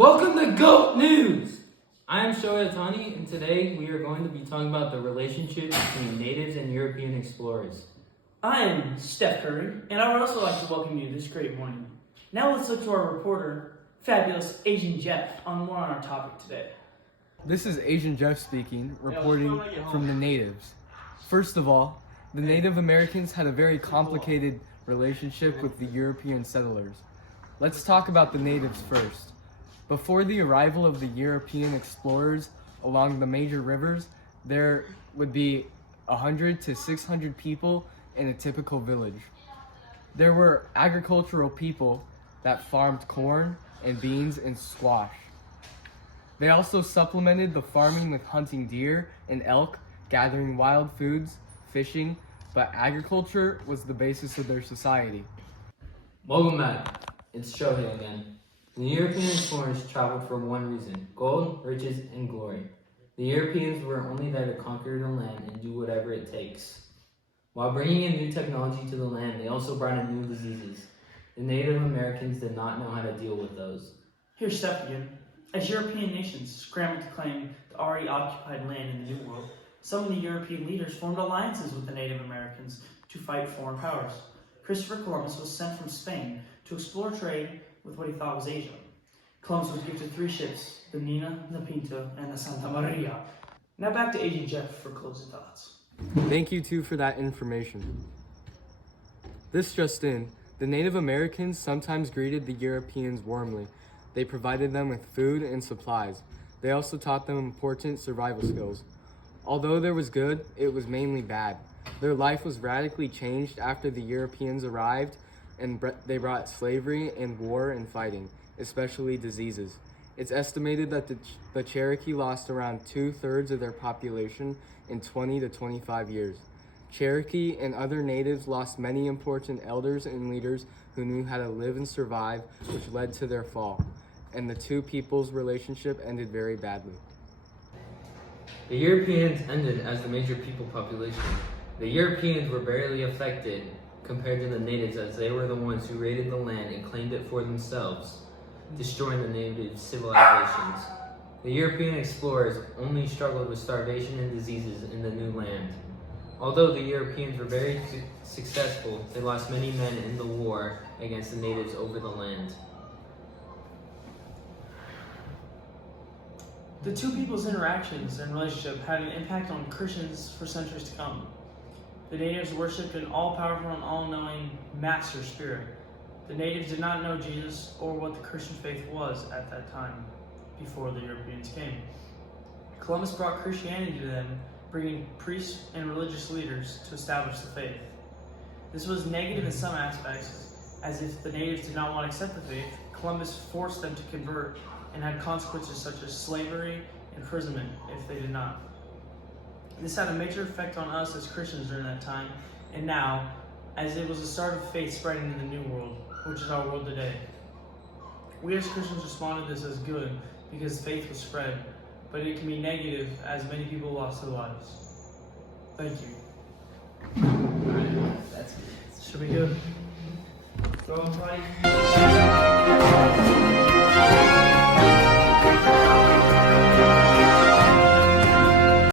Welcome to GOAT News! I am Shohei Ohtani, and today we are going to be talking about the relationship between natives and European explorers. I am Steph Curry, and I would also like to welcome you this great morning. Now let's look to our reporter, fabulous Asian Jeff, on more on our topic today. This is Asian Jeff speaking, reporting from the natives. First of all, the Native Americans had a very complicated relationship with the European settlers. Let's talk about the natives first. Before the arrival of the European explorers along the major rivers, there would be 100 to 600 people in a typical village. There were agricultural people that farmed corn and beans and squash. They also supplemented the farming with hunting deer and elk, gathering wild foods, fishing, but agriculture was the basis of their society. Welcome back. It's Shohei again. The European explorers traveled for one reason: gold, riches, and glory. The Europeans were only there to conquer the land and do whatever it takes. While bringing in new technology to the land, they also brought in new diseases. The Native Americans did not know how to deal with those. Here's Steph again. As European nations scrambled to claim the already occupied land in the New World, some of the European leaders formed alliances with the Native Americans to fight foreign powers. Christopher Columbus was sent from Spain to explore trade with what he thought was Asia. Columbus was gifted 3 ships, the Nina, the Pinta, and the Santa Maria. Now back to Asian Jeff for closing thoughts. Thank you too for that information. This just in, the Native Americans sometimes greeted the Europeans warmly. They provided them with food and supplies. They also taught them important survival skills. Although there was good, it was mainly bad. Their life was radically changed after the Europeans arrived, and they brought slavery and war and fighting, especially diseases. It's estimated that the Cherokee lost around 2/3 of their population in 20 to 25 years. Cherokee and other natives lost many important elders and leaders who knew how to live and survive, which led to their fall, and the two peoples' relationship ended very badly. The Europeans ended as the major people population. The Europeans were barely affected compared to the natives, as they were the ones who raided the land and claimed it for themselves, destroying the native civilizations. The European explorers only struggled with starvation and diseases in the new land. Although the Europeans were very successful, they lost many men in the war against the natives over the land. The two people's interactions and relationship had an impact on Christians for centuries to come. The natives worshipped an all-powerful and all-knowing master spirit. The natives did not know Jesus or what the Christian faith was at that time, before the Europeans came. Columbus brought Christianity to them, bringing priests and religious leaders to establish the faith. This was negative in some aspects, as if the natives did not want to accept the faith, Columbus forced them to convert and had consequences such as slavery and imprisonment if they did not. This had a major effect on us as Christians during that time, and now, as it was the start of faith spreading in the New World, which is our world today. We as Christians responded to this as good because faith was spread, but it can be negative as many people lost their lives. Thank you. Alright, that's good. Should we go? Throw 'em, buddy.